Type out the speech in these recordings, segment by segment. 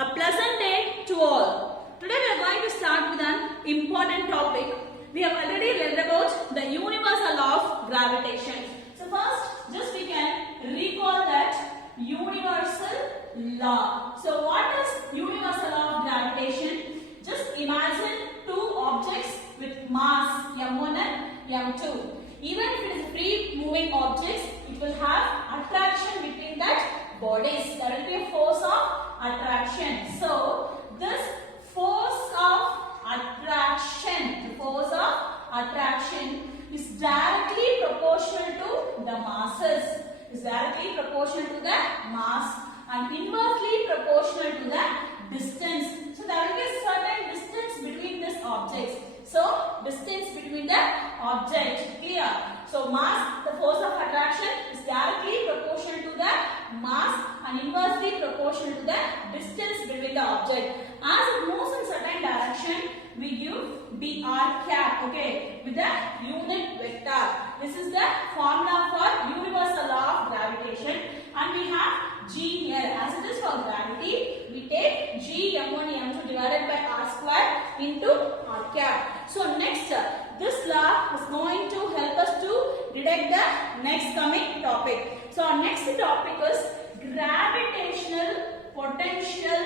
A pleasant day to all. Today we are going to start with an important topic. We have already read about the universal law of gravitation. So first, just we can recall that universal law. So what is universal law of gravitation? Just imagine two objects with mass m1 and m2. Even if it is free moving objects, it will have attraction between that bodies. There will be a force of attraction. So this force of attraction, is directly proportional to the masses. Is directly proportional to the mass and inversely proportional to the distance. So there will be a certain distance between these objects. So distance between the object, clear? So mass, the force of attraction is directly proportional to the mass and inversely proportional to the distance between the object. As it moves in certain direction, we give dr cap, okay, with the unit vector. This is the formula for universal law of gravitation, and we have g here. As it is for gravity, we take g m1 m2 divided by r square into r cap. So next, this law is going to help us to detect the next coming topic. So our next topic is gravitational potential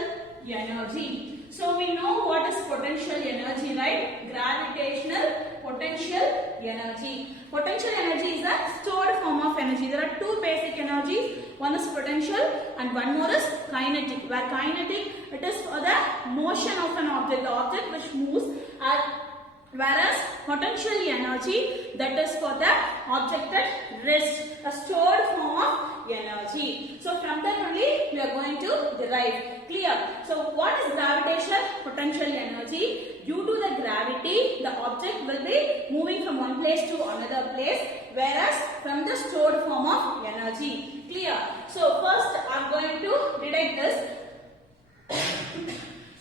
energy. So we know what is potential energy, right? Gravitational potential energy. Potential energy is a stored form of energy. There are two basic energies. One is potential and one more is kinetic. Where kinetic, it is for the motion of an object, the object which moves, whereas potential energy, that is for the object at rest, a stored form of energy. So from that only we are going to derive. Clear? So what is gravitational potential energy? Due to the gravity, the object will be moving from one place to another place, whereas from the stored form of energy. Clear? So first I am going to detect this.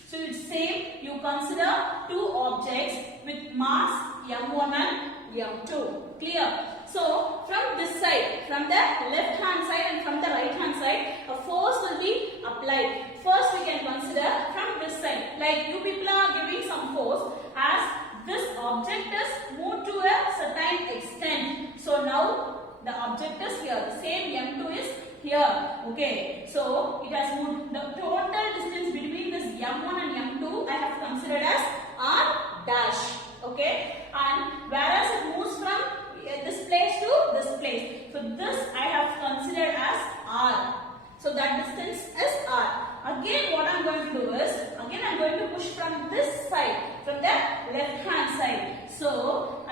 So it's same, you consider two objects with mass m1 and m2. Clear? So from this side, from the left hand side and from the right hand side, a force will be applied. First we can consider from this side. Like you people are giving some force as this object is moved to a certain extent. So now the object is here. The same m2 is here. Okay. So it has moved. The total distance between this m1 and m2 I have considered as r dash. Okay. And whereas it moves from this place to this place. So this I have considered as r. So that distance is r. Again what I am going to do is, again I am going to push from this side, from the left hand side. So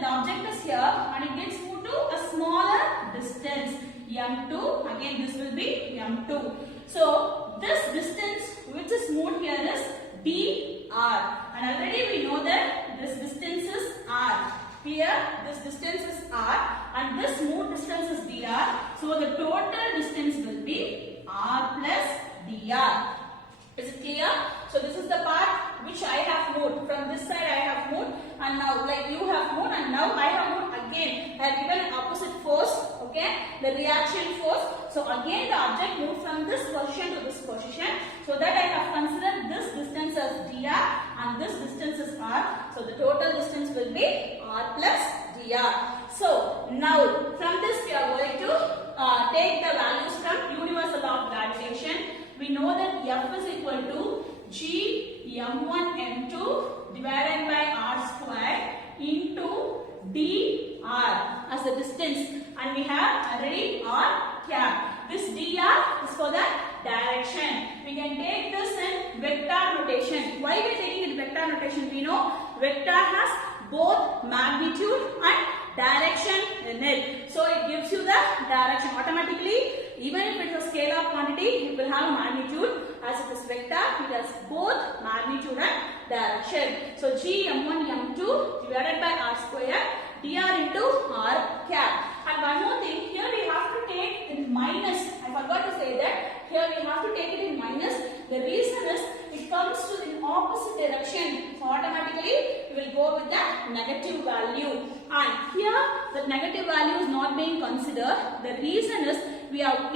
the object is here and it gets moved to a smaller distance, m2. Again this will be m2. So this distance which is moved here is dr, and already we know that this distance is r. Here this distance is r and this moved distance is dr. So the total distance will be r plus dr. Is it clear? So this is the part which I have moved. From this side I have moved, and now like you have moved, and now I have moved again. I have given an opposite force, okay, the reaction force. So again the object moved from this position to this position. So that I have considered this distance as dr and this distance is r. So the total distance will be r plus dr. So now from this we are going to take the values from universal law of gravitation. We know that F is equal to g m1 m2 divided by r square into dr as the distance, and we have already r cap. This dr is for the direction. We can take this in vector notation. Why we are taking it vector notation? We know vector has both magnitude and direction in it. So it gives you the direction automatically. Even if it is a scalar quantity, it will have a magnitude. As it is vector, it has both magnitude and direction. So g m1 m2 divided by r square dr into r cap. And one more thing, here we have to take in minus. I forgot to say that. Here we have to take it in minus. The reason is it comes to the opposite direction. So automatically we will go with the negative value. And here the negative value is not being considered. The reason is we have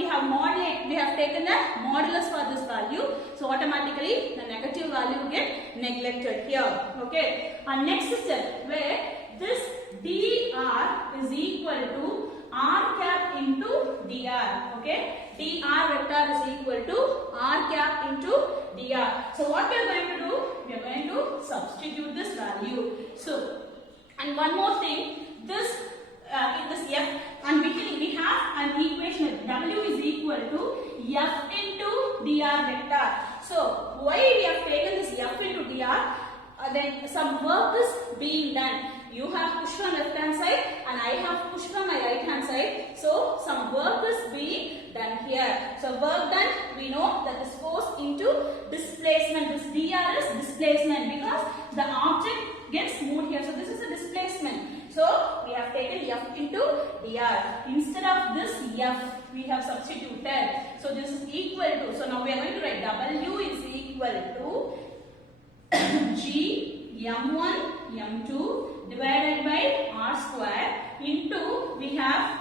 taken the modulus for this value. value. So automatically the negative value get neglected here. Okay. And next step where this dr is equal to r cap into dr. Okay. dr vector is equal to r cap into dr. So what we are going to do? We are going to substitute this value. So, and one more thing, this in this f, and we have an equation w is equal to f into dr vector. So why we have taken this f into dr? Then some work is being done. You have pushed from left hand side and I have pushed from my right hand side. So some work is being done here. So work done, we know that is force into displacement. This dr is displacement because the object gets moved here. So this is a displacement. So we have taken f into dr. Instead of this f, we have substituted. So this is equal to, so now we are going to write w is equal to g m1 m2 divided by r square into, we have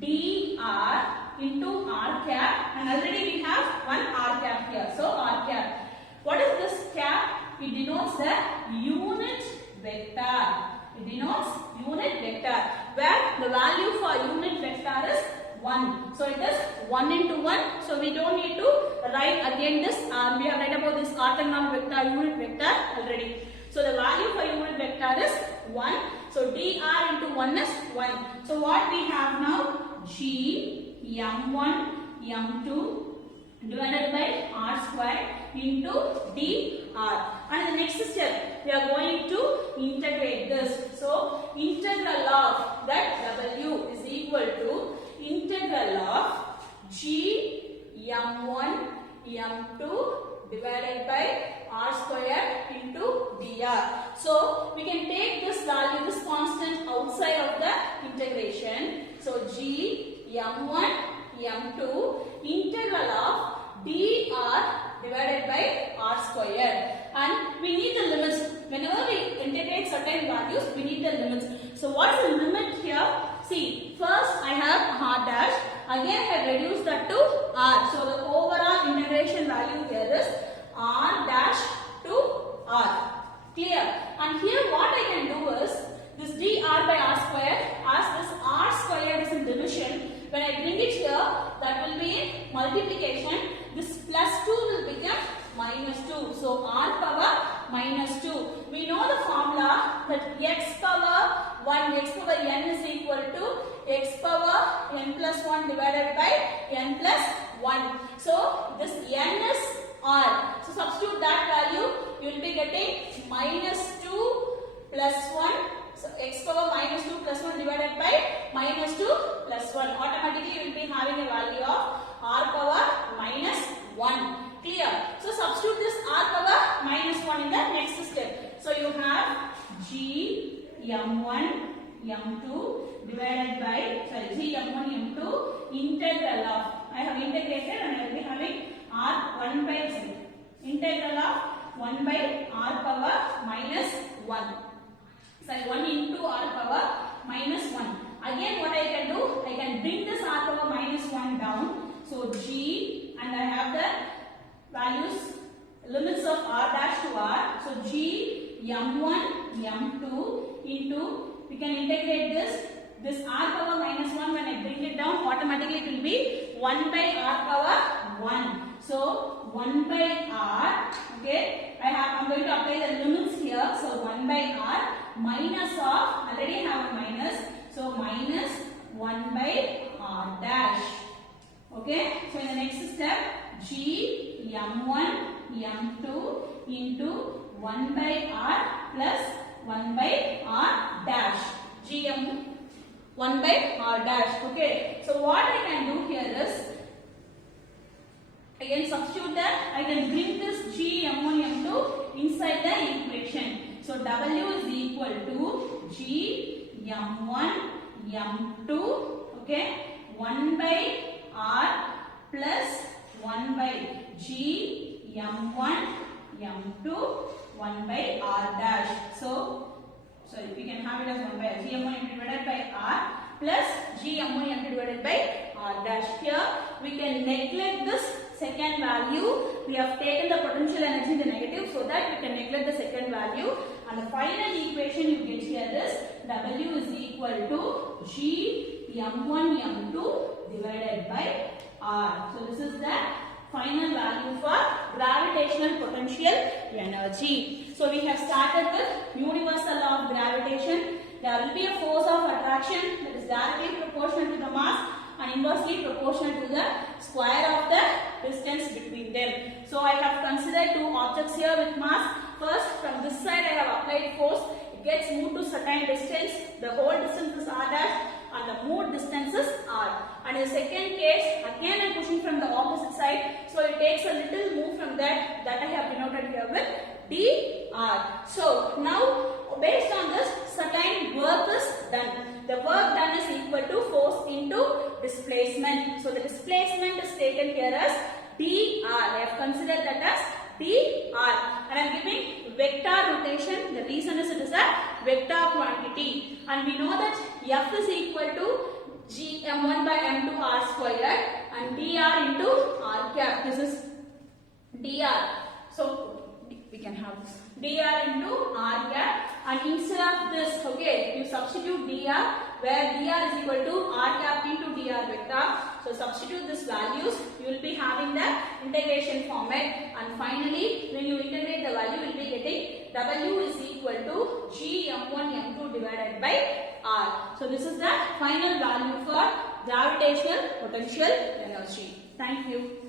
dr into r cap, and already we have one r cap here. So r cap. What is this cap? It denotes the unit vector. It denotes unit vector, where the value for unit vector is 1. So it is 1 into 1. So we don't need to write again this. We have read about this orthogonal vector, unit vector already. So the value for unit vector is 1. So dr into 1 is 1. So what we have now? G m1 m2 divided by r square into dr. And the next step, we are going to integrate this. So integral of that w is equal to integral of g m1 m2 divided by r square into dr. So we can take this value, this constant outside of the integration. So g m1 m2 integral of dr divided by r square. And we need the limits. Whenever we integrate certain values, we need the limits. So what's the limit here? See, first I have r dash. Again I have reduced that to r. So the overall integration value here is r dash to r. Clear? And here what I can do is, this dr by r square, as this r square is in division, when I bring it here, that will be multiplication. This plus 2 will become minus 2. So r power minus 2. We know the formula that x power 1, x power n is equal to x power n plus 1 divided by n plus 1. So this n is r. So substitute that value, you will be getting minus 2 plus 1. So x power minus 2 plus 1 divided by minus 2 plus 1. Automatically you will be having a value of r power minus 1. Clear? So substitute this r power minus 1 in the next step. So you have g m1 m2 divided by, g m1 m2 integral of, I have integrated and I will be having r 1 by, integral of 1 by r power minus 1. 1 into r power minus 1. Again what I can do, I can bring this r power minus 1 down. So g, and I have the values, limits of r dash to r. So g m1 m2 into, we can integrate this r power minus 1, when I bring it down, automatically it will be 1 by r power 1. So 1 by r, okay, I'm going to apply the limits here. So 1 by r minus of, already have a minus, so minus 1 by r dash. Okay, so in the next step, g m1 m2 into 1 by r plus 1 by r dash. Gm 1 by r dash. Okay, so what I can do here is, I can substitute that, I can bring this g m1 m2 inside the equation. So w is equal to g m1 m2, okay, 1 by r plus 1 by g m1 m2 1 by r dash. So we can have it as 1 by g m1 divided by r plus g m1 divided by r dash. Here we can neglect this second value we have taken the potential energy, the negative, so that we can neglect the second value. And the final equation you get here is W is equal to G m1 m2 divided by R. So this is the final value for gravitational potential energy. So we have started with universal law of gravitation. There will be a force of attraction that is directly proportional to the mass and inversely proportional to the square of the distance between them. So I have considered two objects here with mass. First, from this side I have applied force. It gets moved to certain distance. The whole distance is r dash and the moved distance is r. And in the second case, again I am pushing from the opposite side. So it takes a little move from that I have denoted here with dr. So now based on this, certain work is done. The work done is equal to force into displacement. So the displacement is taken here as dr. I have considered that as dr. And I am giving vector rotation. The reason is it is a vector quantity. And we know that F is equal to G m1 by m2 r squared and dr into r cap. This is dr. So we can have this dr into r cap, and instead of this, okay, you substitute dr, where dr is equal to r cap into dr vector. So substitute these values, you will be having the integration format, and finally when you integrate the value, you will be getting W is equal to G m1 m2 divided by r. So this is the final value for gravitational potential energy. Thank you.